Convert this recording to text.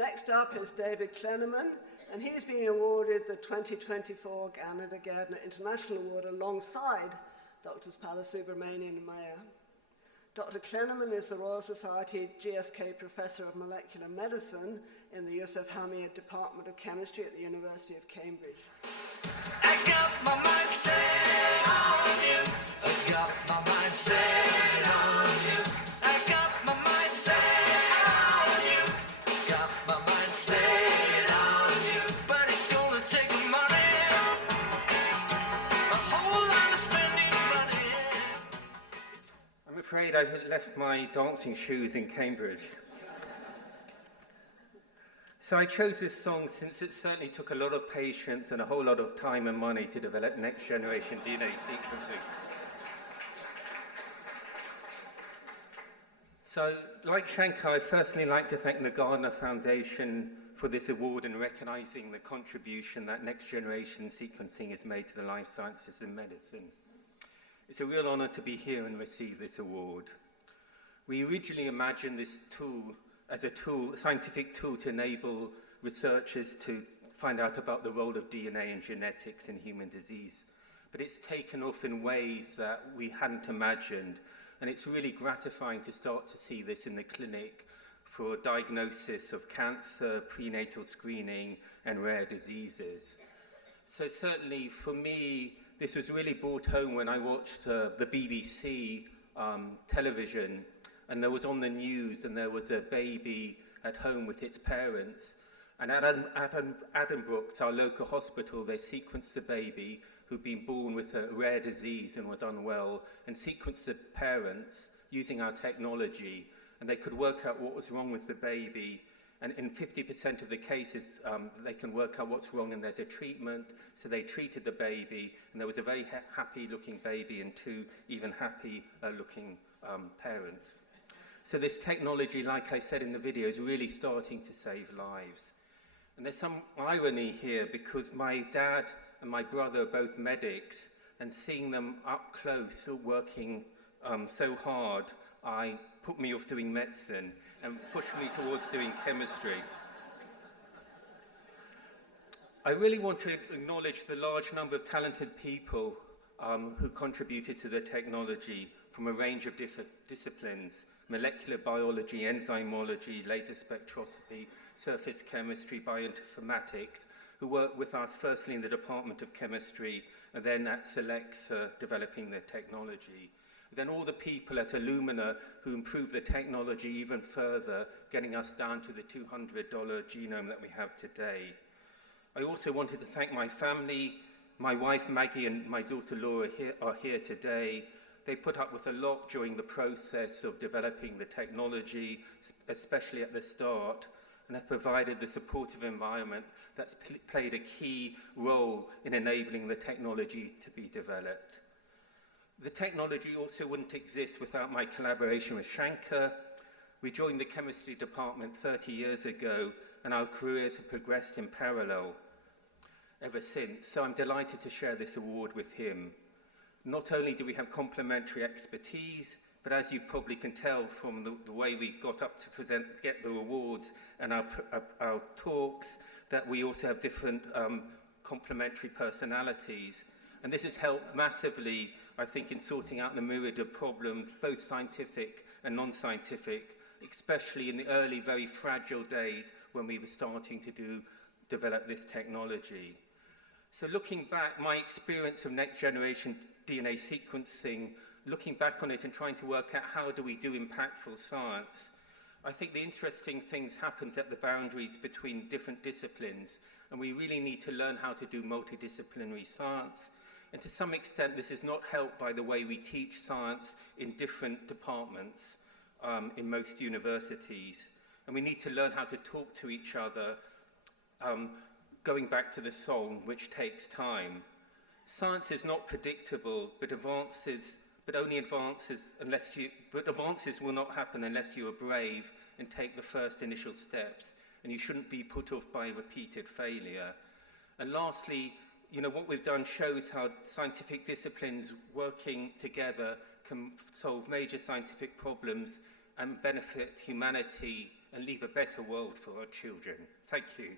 Next up is David Klenerman, and he's being awarded the 2024 Canada Gairdner International Award alongside Drs. Subramanian and Maya. Dr. Klenerman is the Royal Society GSK Professor of Molecular Medicine in the Yusuf Hamid Department of Chemistry at the University of Cambridge. I got my mind set on you. I got my mind set on you. I got my mind set on you. Got my mind set on you. But it's gonna take money. A whole lot of spending money. I'm afraid I left my dancing shoes in Cambridge. So I chose this song since it certainly took a lot of patience and a whole lot of time and money to develop next generation DNA sequencing. So, like Shankar, I'd firstly like to thank the Gairdner Foundation for this award and recognizing the contribution that next generation sequencing has made to the life sciences and medicine. It's a real honor to be here and receive this award. We originally imagined this tool as a scientific tool to enable researchers to find out about the role of DNA and genetics in human disease. But it's taken off in ways that we hadn't imagined, and it's really gratifying to start to see this in the clinic for diagnosis of cancer, prenatal screening, and rare diseases. So certainly for me, this was really brought home when I watched the BBC television, and there was on the news, and there was a baby at home with its parents. And at Addenbrooke's, our local hospital, they sequenced the baby who'd been born with a rare disease and was unwell, and sequenced the parents using our technology, and they could work out what was wrong with the baby. And in 50% of the cases, they can work out what's wrong, and there's a treatment. So they treated the baby, and there was a very happy-looking baby and two even happy-looking parents. So this technology, like I said in the video, is really starting to save lives. And there's some irony here, because my dad and my brother are both medics, and seeing them up close working so hard, put me off doing medicine and pushed me towards doing chemistry. I really want to acknowledge the large number of talented people who contributed to the technology from a range of different disciplines: molecular biology, enzymology, laser spectroscopy, surface chemistry, bioinformatics, who worked with us firstly in the Department of Chemistry and then at Selexa developing the technology. Then all the people at Illumina who improved the technology even further, getting us down to the $200 genome that we have today. I also wanted to thank my family. My wife Maggie and my daughter Laura are here today. They put up with a lot during the process of developing the technology, especially at the start, and have provided the supportive environment that's played a key role in enabling the technology to be developed. The technology also wouldn't exist without my collaboration with Shankar. We joined the chemistry department 30 years ago, and our careers have progressed in parallel ever since. So I'm delighted to share this award with him. Not only do we have complementary expertise, but as you probably can tell from the way we got up to get the awards and our talks, that we also have different complementary personalities. And this has helped massively, I think, in sorting out the myriad of problems, both scientific and non-scientific, especially in the early, very fragile days when we were starting to develop this technology. So looking back, my experience of next generation DNA sequencing, looking back on it and trying to work out how do we do impactful science, I think the interesting things happens at the boundaries between different disciplines, and we really need to learn how to do multidisciplinary science. And to some extent, this is not helped by the way we teach science in different departments in most universities. And we need to learn how to talk to each other, going back to the song, which takes time. Science is not predictable, but advances will not happen unless you are brave and take the first initial steps. And you shouldn't be put off by repeated failure. And lastly, what we've done shows how scientific disciplines working together can solve major scientific problems and benefit humanity and leave a better world for our children. Thank you.